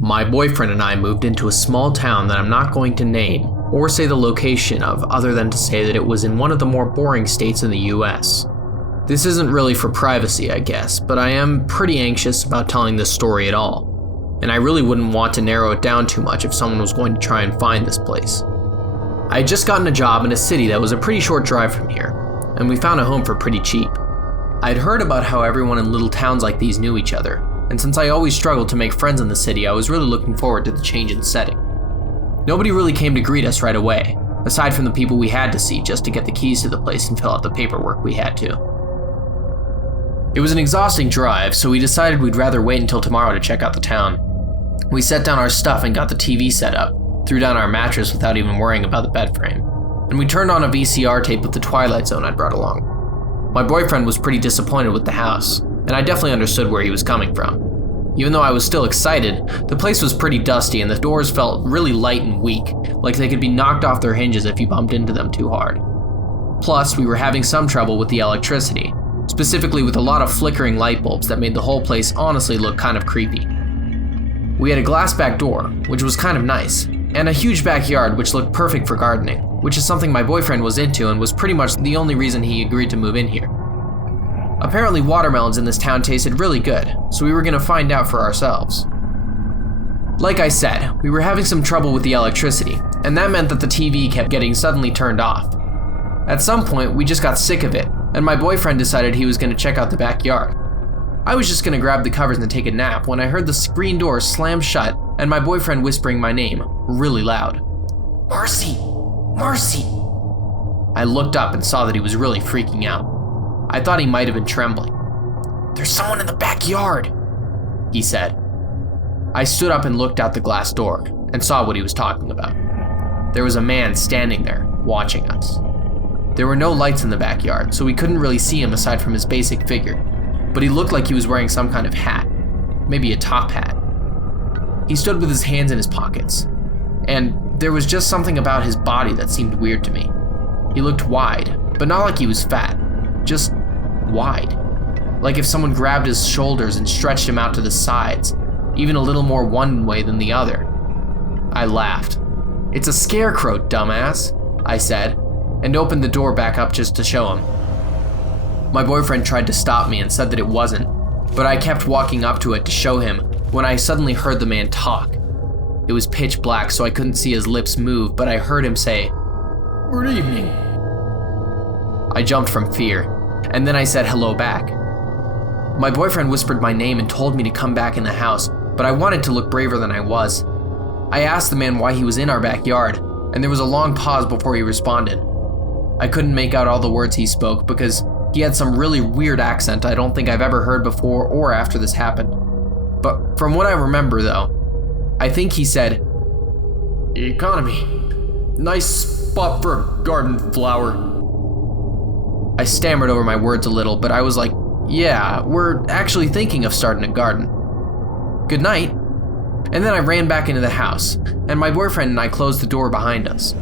My boyfriend and I moved into a small town that I'm not going to name or say the location of, other than to say that it was in one of the more boring states in the US. This isn't really for privacy, I guess, but I am pretty anxious about telling this story at all, and I really wouldn't want to narrow it down too much if someone was going to try and find this place. I had just gotten a job in a city that was a pretty short drive from here, and we found a home for pretty cheap. I'd heard about how everyone in little towns like these knew each other, and since I always struggled to make friends in the city, I was really looking forward to the change in setting. Nobody really came to greet us right away, aside from the people we had to see just to get the keys to the place and fill out the paperwork we had to. It was an exhausting drive, so we decided we'd rather wait until tomorrow to check out the town. We set down our stuff and got the TV set up, threw down our mattress without even worrying about the bed frame, and we turned on a VCR tape of the Twilight Zone I'd brought along. My boyfriend was pretty disappointed with the house, and I definitely understood where he was coming from. Even though I was still excited, the place was pretty dusty and the doors felt really light and weak, like they could be knocked off their hinges if you bumped into them too hard. Plus, we were having some trouble with the electricity, specifically with a lot of flickering light bulbs that made the whole place honestly look kind of creepy. We had a glass back door, which was kind of nice, and a huge backyard which looked perfect for gardening, which is something my boyfriend was into and was pretty much the only reason he agreed to move in here. Apparently watermelons in this town tasted really good, so we were going to find out for ourselves. Like I said, we were having some trouble with the electricity, and that meant that the TV kept getting suddenly turned off. At some point, we just got sick of it, and my boyfriend decided he was going to check out the backyard. I was just going to grab the covers and take a nap when I heard the screen door slam shut and my boyfriend whispering my name, really loud. "Marcy! Marcy!" I looked up and saw that he was really freaking out. I thought he might have been trembling. "There's someone in the backyard," he said. I stood up and looked out the glass door and saw what he was talking about. There was a man standing there, watching us. There were no lights in the backyard, so we couldn't really see him aside from his basic figure, but he looked like he was wearing some kind of hat, maybe a top hat. He stood with his hands in his pockets, and there was just something about his body that seemed weird to me. He looked wide, but not like he was fat, just wide. Like if someone grabbed his shoulders and stretched him out to the sides, even a little more one way than the other. I laughed. "It's a scarecrow, dumbass," I said, and opened the door back up just to show him. My boyfriend tried to stop me and said that it wasn't, but I kept walking up to it to show him when I suddenly heard the man talk. It was pitch black, so I couldn't see his lips move, but I heard him say, "Good evening." I jumped from fear, and then I said hello back. My boyfriend whispered my name and told me to come back in the house, but I wanted to look braver than I was. I asked the man why he was in our backyard, and there was a long pause before he responded. I couldn't make out all the words he spoke because he had some really weird accent I don't think I've ever heard before or after this happened. But from what I remember though, I think he said, "Economy. Nice spot for a garden flower." I stammered over my words a little, but I was like, "Yeah, we're actually thinking of starting a garden. Good night." And then I ran back into the house, and my boyfriend and I closed the door behind us.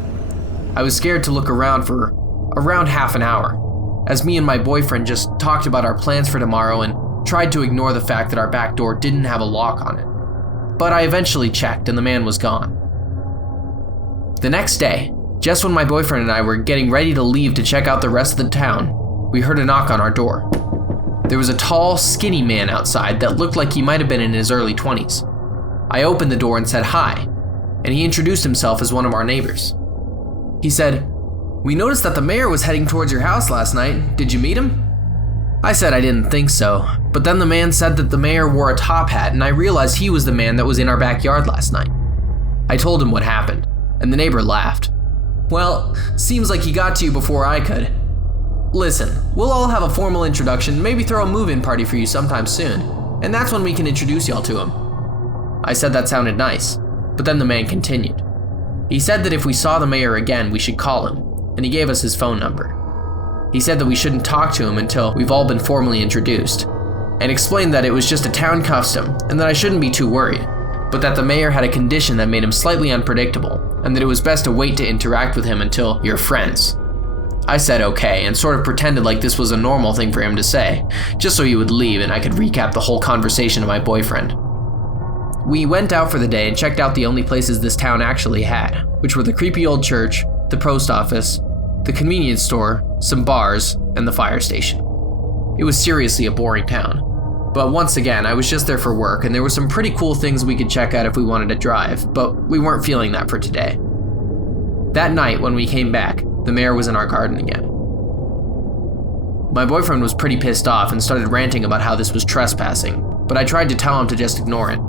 I was scared to look around for around half an hour, as me and my boyfriend just talked about our plans for tomorrow and tried to ignore the fact that our back door didn't have a lock on it. But I eventually checked and the man was gone. The next day, just when my boyfriend and I were getting ready to leave to check out the rest of the town, we heard a knock on our door. There was a tall, skinny man outside that looked like he might have been in his early 20s. I opened the door and said hi, and he introduced himself as one of our neighbors. He said, "We noticed that the mayor was heading towards your house last night. Did you meet him?" I said I didn't think so, but then the man said that the mayor wore a top hat and I realized he was the man that was in our backyard last night. I told him what happened, and the neighbor laughed. "Well, seems like he got to you before I could. Listen, we'll all have a formal introduction, maybe throw a move-in party for you sometime soon, and that's when we can introduce y'all to him." I said that sounded nice, but then the man continued. He said that if we saw the mayor again, we should call him, and he gave us his phone number. He said that we shouldn't talk to him until we've all been formally introduced, and explained that it was just a town custom and that I shouldn't be too worried, but that the mayor had a condition that made him slightly unpredictable, and that it was best to wait to interact with him until you're friends. I said okay, and sort of pretended like this was a normal thing for him to say, just so he would leave and I could recap the whole conversation to my boyfriend. We went out for the day and checked out the only places this town actually had, which were the creepy old church, the post office, the convenience store, some bars, and the fire station. It was seriously a boring town. But once again, I was just there for work, and there were some pretty cool things we could check out if we wanted to drive, but we weren't feeling that for today. That night, when we came back, the mayor was in our garden again. My boyfriend was pretty pissed off and started ranting about how this was trespassing, but I tried to tell him to just ignore it.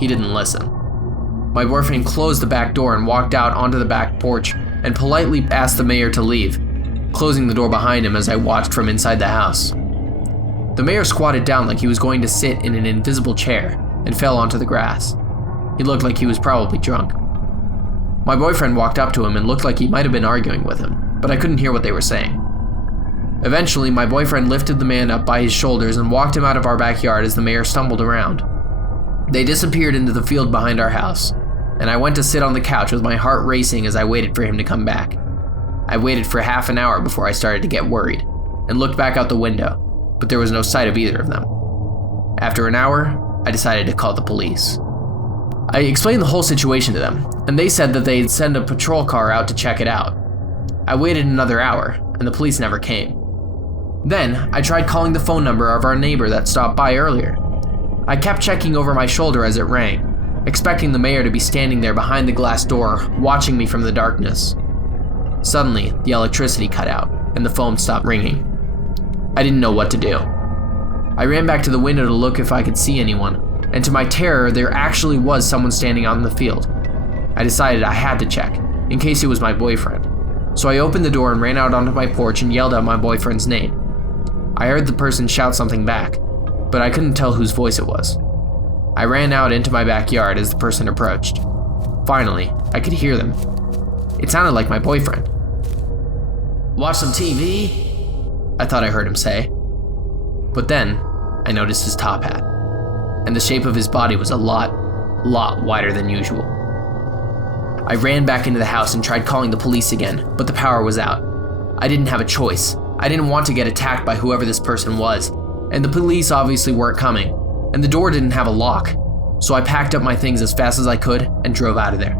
He didn't listen. My boyfriend closed the back door and walked out onto the back porch and politely asked the mayor to leave, closing the door behind him as I watched from inside the house. The mayor squatted down like he was going to sit in an invisible chair and fell onto the grass. He looked like he was probably drunk. My boyfriend walked up to him and looked like he might have been arguing with him, but I couldn't hear what they were saying. Eventually, my boyfriend lifted the man up by his shoulders and walked him out of our backyard as the mayor stumbled around. They disappeared into the field behind our house, and I went to sit on the couch with my heart racing as I waited for him to come back. I waited for half an hour before I started to get worried, and looked back out the window, but there was no sight of either of them. After an hour, I decided to call the police. I explained the whole situation to them, and they said that they'd send a patrol car out to check it out. I waited another hour, and the police never came. Then, I tried calling the phone number of our neighbor that stopped by earlier. I kept checking over my shoulder as it rang, expecting the mayor to be standing there behind the glass door, watching me from the darkness. Suddenly, the electricity cut out, and the phone stopped ringing. I didn't know what to do. I ran back to the window to look if I could see anyone, and to my terror, there actually was someone standing out in the field. I decided I had to check, in case it was my boyfriend. So I opened the door and ran out onto my porch and yelled out my boyfriend's name. I heard the person shout something back, but I couldn't tell whose voice it was. I ran out into my backyard as the person approached. Finally, I could hear them. It sounded like my boyfriend. "Watch some TV?" I thought I heard him say. But then, I noticed his top hat, and the shape of his body was a lot wider than usual. I ran back into the house and tried calling the police again, but the power was out. I didn't have a choice. I didn't want to get attacked by whoever this person was, and the police obviously weren't coming, and the door didn't have a lock, so I packed up my things as fast as I could and drove out of there.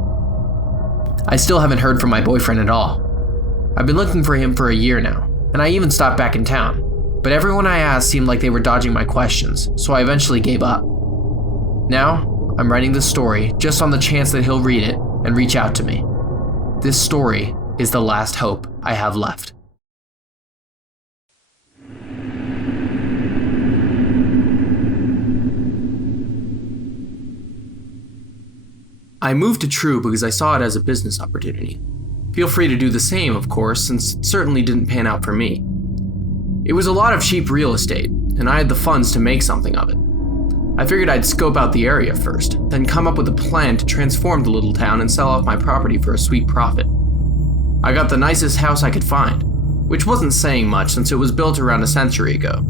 I still haven't heard from my boyfriend at all. I've been looking for him for a year now, and I even stopped back in town, but everyone I asked seemed like they were dodging my questions, so I eventually gave up. Now, I'm writing this story just on the chance that he'll read it and reach out to me. This story is the last hope I have left. I moved to True because I saw it as a business opportunity. Feel free to do the same, of course, since it certainly didn't pan out for me. It was a lot of cheap real estate, and I had the funds to make something of it. I figured I'd scope out the area first, then come up with a plan to transform the little town and sell off my property for a sweet profit. I got the nicest house I could find, which wasn't saying much since it was built around a century ago,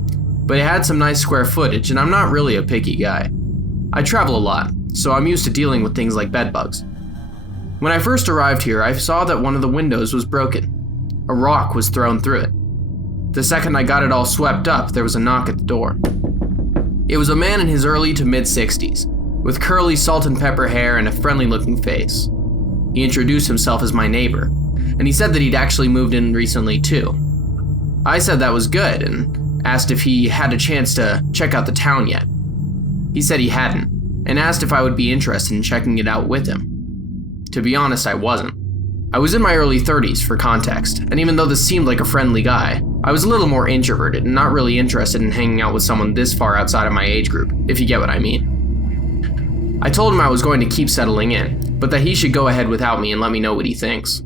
but it had some nice square footage, and I'm not really a picky guy. I travel a lot, so I'm used to dealing with things like bedbugs. When I first arrived here, I saw that one of the windows was broken. A rock was thrown through it. The second I got it all swept up, there was a knock at the door. It was a man in his early to mid-60s, with curly salt and pepper hair and a friendly-looking face. He introduced himself as my neighbor, and he said that he'd actually moved in recently too. I said that was good, and asked if he had a chance to check out the town yet. He said he hadn't, and asked if I would be interested in checking it out with him. To be honest, I wasn't. I was in my early 30s for context, and even though this seemed like a friendly guy, I was a little more introverted and not really interested in hanging out with someone this far outside of my age group, if you get what I mean. I told him I was going to keep settling in, but that he should go ahead without me and let me know what he thinks.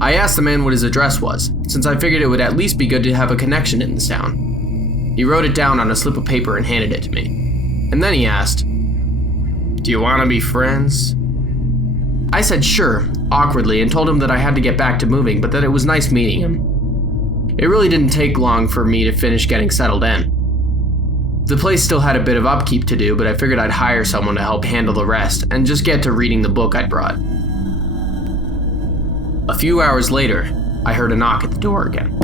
I asked the man what his address was, since I figured it would at least be good to have a connection in this town. He wrote it down on a slip of paper and handed it to me. And then he asked, "Do you want to be friends?" I said sure, awkwardly, and told him that I had to get back to moving, but that it was nice meeting him. It really didn't take long for me to finish getting settled in. The place still had a bit of upkeep to do, but I figured I'd hire someone to help handle the rest and just get to reading the book I'd brought. A few hours later, I heard a knock at the door again.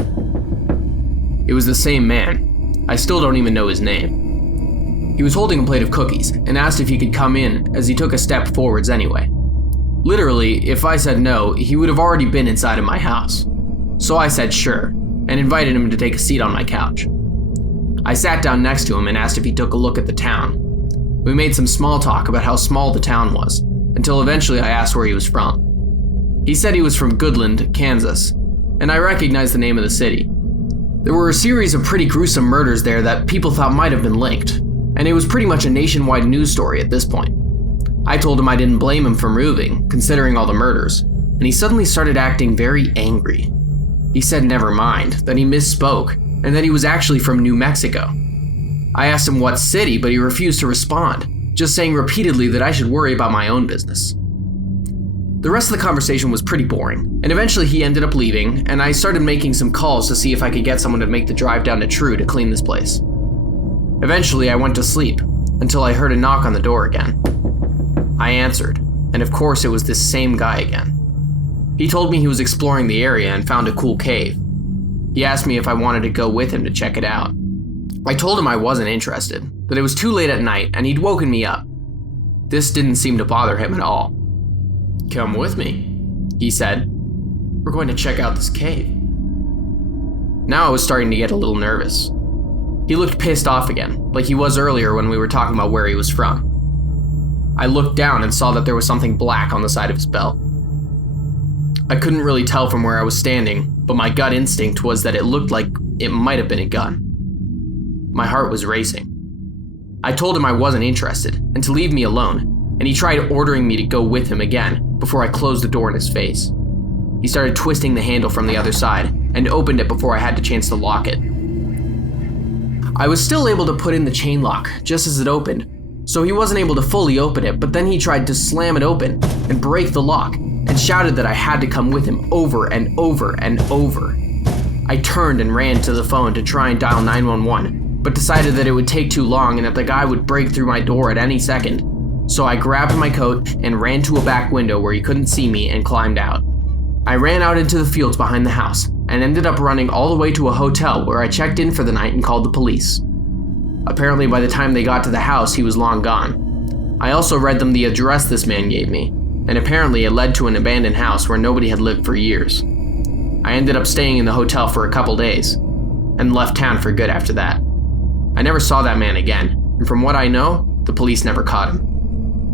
It was the same man. I still don't even know his name. He was holding a plate of cookies and asked if he could come in, as he took a step forwards anyway. Literally, if I said no, he would have already been inside of my house. So I said sure, and invited him to take a seat on my couch. I sat down next to him and asked if he took a look at the town. We made some small talk about how small the town was, until eventually I asked where he was from. He said he was from Goodland, Kansas, and I recognized the name of the city. There were a series of pretty gruesome murders there that people thought might have been linked, and it was pretty much a nationwide news story at this point. I told him I didn't blame him for moving, considering all the murders, and he suddenly started acting very angry. He said never mind, that he misspoke, and that he was actually from New Mexico. I asked him what city, but he refused to respond, just saying repeatedly that I should worry about my own business. The rest of the conversation was pretty boring, and eventually he ended up leaving, and I started making some calls to see if I could get someone to make the drive down to True to clean this place. Eventually, I went to sleep, until I heard a knock on the door again. I answered, and of course it was this same guy again. He told me he was exploring the area and found a cool cave. He asked me if I wanted to go with him to check it out. I told him I wasn't interested, that it was too late at night and he'd woken me up. This didn't seem to bother him at all. "Come with me," he said. "We're going to check out this cave." Now I was starting to get a little nervous. He looked pissed off again, like he was earlier when we were talking about where he was from. I looked down and saw that there was something black on the side of his belt. I couldn't really tell from where I was standing, but my gut instinct was that it looked like it might have been a gun. My heart was racing. I told him I wasn't interested and to leave me alone, and he tried ordering me to go with him again before I closed the door in his face. He started twisting the handle from the other side and opened it before I had the chance to lock it. I was still able to put in the chain lock just as it opened, so he wasn't able to fully open it, but then he tried to slam it open and break the lock and shouted that I had to come with him over and over and over. I turned and ran to the phone to try and dial 911, but decided that it would take too long and that the guy would break through my door at any second. So I grabbed my coat and ran to a back window where he couldn't see me and climbed out. I ran out into the fields behind the house and ended up running all the way to a hotel where I checked in for the night and called the police. Apparently by the time they got to the house, he was long gone. I also read them the address this man gave me, and apparently it led to an abandoned house where nobody had lived for years. I ended up staying in the hotel for a couple days, and left town for good after that. I never saw that man again, and from what I know, the police never caught him.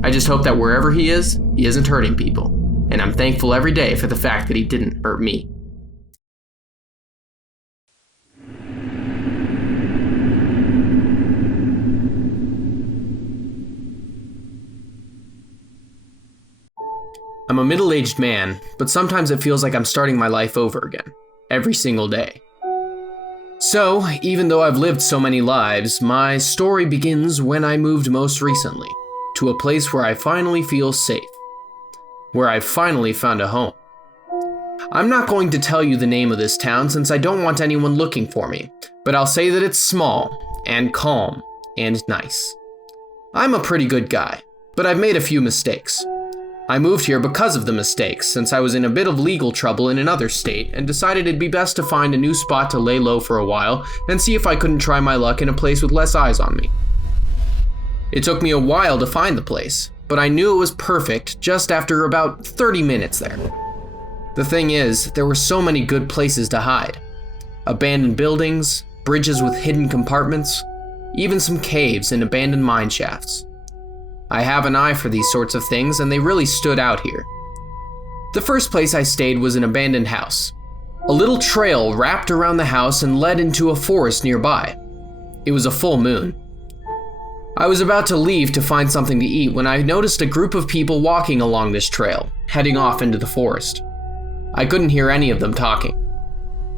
I just hope that wherever he isn't hurting people, and I'm thankful every day for the fact that he didn't hurt me. I'm a middle-aged man, but sometimes it feels like I'm starting my life over again, every single day. So, even though I've lived so many lives, my story begins when I moved most recently, to a place where I finally feel safe, where I've finally found a home. I'm not going to tell you the name of this town since I don't want anyone looking for me, but I'll say that it's small, and calm, and nice. I'm a pretty good guy, but I've made a few mistakes. I moved here because of the mistakes, since I was in a bit of legal trouble in another state and decided it'd be best to find a new spot to lay low for a while and see if I couldn't try my luck in a place with less eyes on me. It took me a while to find the place, but I knew it was perfect just after about 30 minutes there. The thing is, there were so many good places to hide. Abandoned buildings, bridges with hidden compartments, even some caves and abandoned mine shafts. I have an eye for these sorts of things, and they really stood out here. The first place I stayed was an abandoned house. A little trail wrapped around the house and led into a forest nearby. It was a full moon. I was about to leave to find something to eat when I noticed a group of people walking along this trail, heading off into the forest. I couldn't hear any of them talking.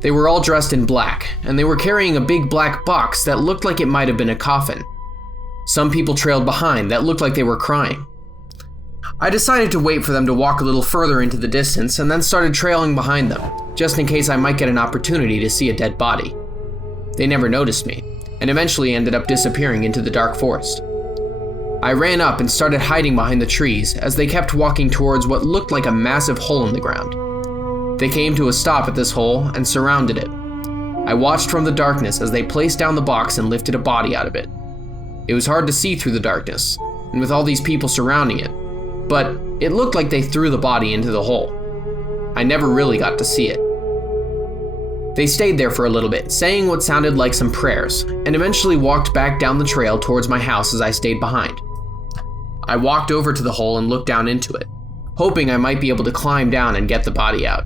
They were all dressed in black, and they were carrying a big black box that looked like it might have been a coffin. Some people trailed behind that looked like they were crying. I decided to wait for them to walk a little further into the distance and then started trailing behind them, just in case I might get an opportunity to see a dead body. They never noticed me, and eventually ended up disappearing into the dark forest. I ran up and started hiding behind the trees as they kept walking towards what looked like a massive hole in the ground. They came to a stop at this hole and surrounded it. I watched from the darkness as they placed down the box and lifted a body out of it. It was hard to see through the darkness, and with all these people surrounding it, but it looked like they threw the body into the hole. I never really got to see it. They stayed there for a little bit, saying what sounded like some prayers, and eventually walked back down the trail towards my house as I stayed behind. I walked over to the hole and looked down into it, hoping I might be able to climb down and get the body out.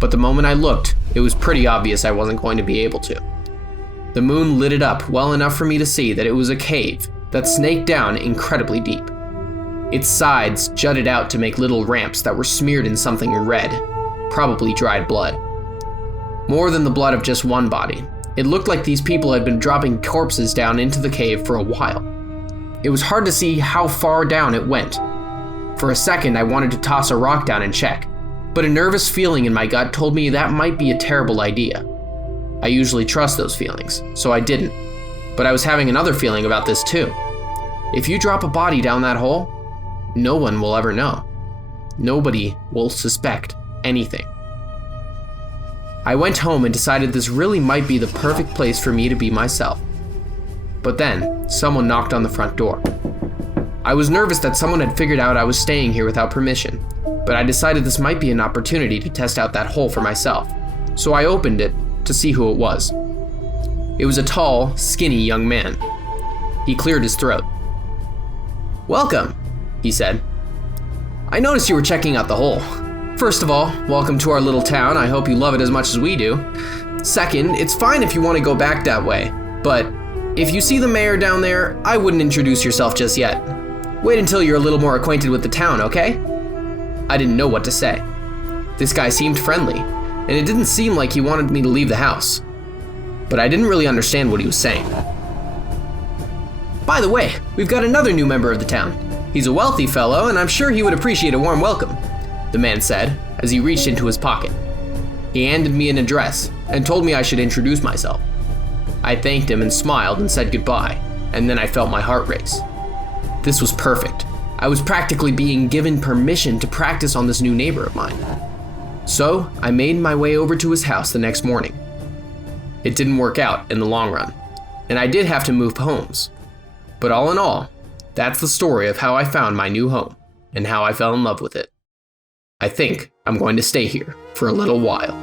But the moment I looked, it was pretty obvious I wasn't going to be able to. The moon lit it up well enough for me to see that it was a cave that snaked down incredibly deep. Its sides jutted out to make little ramps that were smeared in something red, probably dried blood. More than the blood of just one body, it looked like these people had been dropping corpses down into the cave for a while. It was hard to see how far down it went. For a second, I wanted to toss a rock down and check, but a nervous feeling in my gut told me that might be a terrible idea. I usually trust those feelings, so I didn't, but I was having another feeling about this too. If you drop a body down that hole, no one will ever know. Nobody will suspect anything. I went home and decided this really might be the perfect place for me to be myself. But then, someone knocked on the front door. I was nervous that someone had figured out I was staying here without permission, but I decided this might be an opportunity to test out that hole for myself, so I opened it to see who it was. It was a tall, skinny young man. He cleared his throat. "Welcome," he said. "I noticed you were checking out the hole. First of all, welcome to our little town. I hope you love it as much as we do. Second, it's fine if you want to go back that way, but if you see the mayor down there, I wouldn't introduce yourself just yet. Wait until you're a little more acquainted with the town, okay?" I didn't know what to say. This guy seemed friendly, and it didn't seem like he wanted me to leave the house. But I didn't really understand what he was saying. "By the way, we've got another new member of the town. He's a wealthy fellow, and I'm sure he would appreciate a warm welcome," the man said as he reached into his pocket. He handed me an address and told me I should introduce myself. I thanked him and smiled and said goodbye, and then I felt my heart race. This was perfect. I was practically being given permission to practice on this new neighbor of mine. So I made my way over to his house the next morning. It didn't work out in the long run, and I did have to move homes. But all in all, that's the story of how I found my new home and how I fell in love with it. I think I'm going to stay here for a little while.